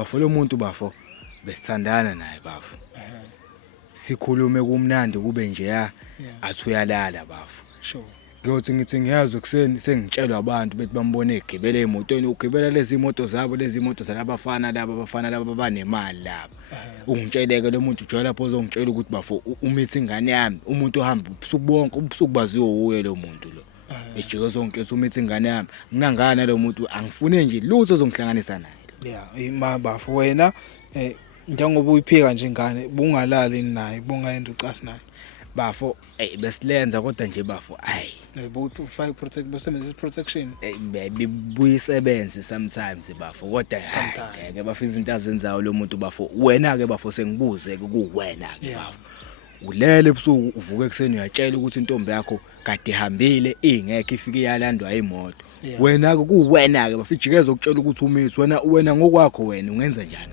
bafo lo muntu bafo besithandana naye bafo. Sikhulume kumnandi kube nje athi uyalala bafo. Sure. Ngiyothi ngithi ngiyazi ekseni sengitshelwa abantu bethi bambone egibela emotweni ugibela lezi imoto zabo zalabafana laba banemali laba. Ungitsheleke lo muntu ujwayela lapho uzongitshela ukuthi bafo umithi ingane yami umuntu ohamba ubusuku bonke ubusuku baziwe uye lo muntu lo. Ejike zonke umithi ingane yami nginangana lo muntu angifune nje lutho ozongihlanganisa naye. Ima bafo wena njengoba uyiphika nje ingane bungalali naye bungayenza ucasi naye. Bafo besilenza kodwa nje bafo Fire protect besebenzisa protection. Buyisebenze sometimes bafo kodwa ngeke bafisa izinto azenzayo lo muntu bafo wena ke bafo sengibuze ke kuwena ke bafo ulele ebusuku uvuka ekseni uyatshela ukuthi intombi yakho kade ihambile ingeke ifike yalandwa imoto wena ke kuwena ke bafo ijikeza ukutshela ukuthi umithi wena ngokwakho wena ungenza njani.